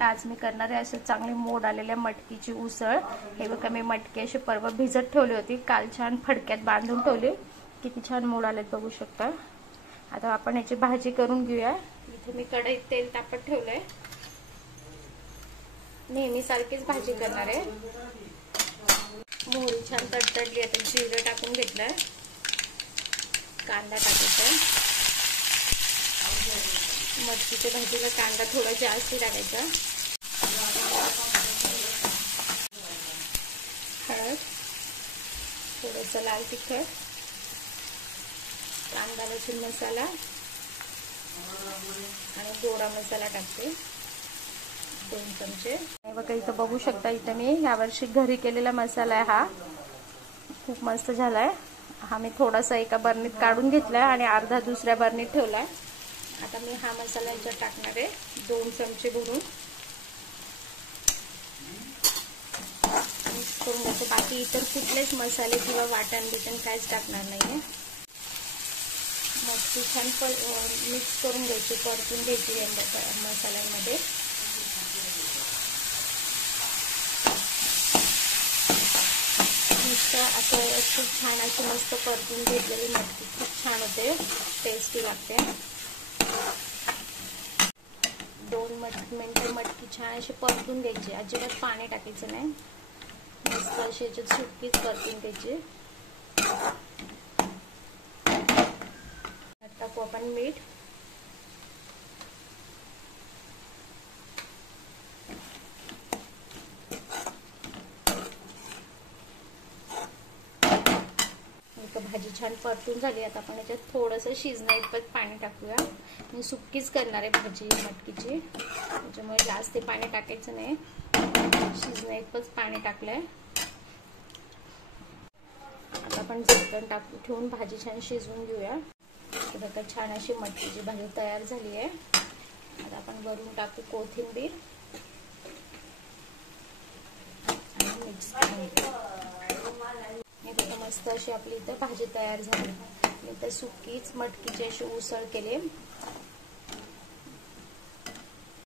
आज मी करणार आहे असे चांगले मोड आलेल्या मटकीची उसळ। हे बघा मी मटकी अशी परवा भिजत ठेवली होती, काल छान फडक्यात बांधून ठेवली, किती छान मोड आलेत बघू शकता। आता आपण याची भाजी करून घेऊया। इथे मी कढईत तेल तापत ठेवलंय, नेहमी सारखीच भाजी करणार आहे। मोहरी छान तडतडली, आता जिरं टाकून घेतलंय, कांदा टाकायचा। मटकीच्या भाजीला कांदा थोडा जास्त टाकायचा। हळद, थोडंसं लाल तिखट, कांदा लसूण मसाला आणि गोडा मसाला टाकते 2 चमचे। बघा इथं बघू शकता, इथं मी यावर्षी घरी केलेला मसाला आहे, हा खूप मस्त झालाय। हा मी थोडासा एका बरणीत काढून घेतलाय आणि अर्धा दुसऱ्या बरणीत ठेवलाय। आता मी हा मसाला याच्यात टाकणार आहे 2 चमचे भरून, मिक्स करून घ्यायचं। बाकी इतर कुठलेच मसाले किंवा वाटण बिटण काहीच टाकणार नाहीये। मटकी छान मिक्स करून घ्यायची, परतून घ्यायची मसाल्यांमध्ये। असं खूप छान अशी मस्त परतून घेतलेली मटकी खूप छान होते, टेस्टी लागते। 2 मिनिटं मटकी छान अशी परतून घ्यायची, अजिबात पाणी टाकायचं नाही, मस्त अशी याच्यात सुकीच परतून घ्यायची। टाकू आपण मीठ, भाजी छान परतून झाली। आता आपण याच्यात थोडंसं शिजण्याइतपत पाणी टाकूया। मी सुक्कीच करणार आहे भाजी मटकीची, त्याच्यामुळे जास्त पाणी टाकायचं नाही, शिजण्याइतपत पाणी टाकलंय। आता आपण झाकण टाकून ठेवून भाजी छान शिजवून घेऊया। बघा छान अशी मटकीची भाजी तयार झाली आहे। आता आपण वरून टाकू कोथिंबीर आणि मिक्स करून मस्त अशी आपली इथं भाजी तयार झाली। इथं सुकीच मटकीची अशी उसळ केली,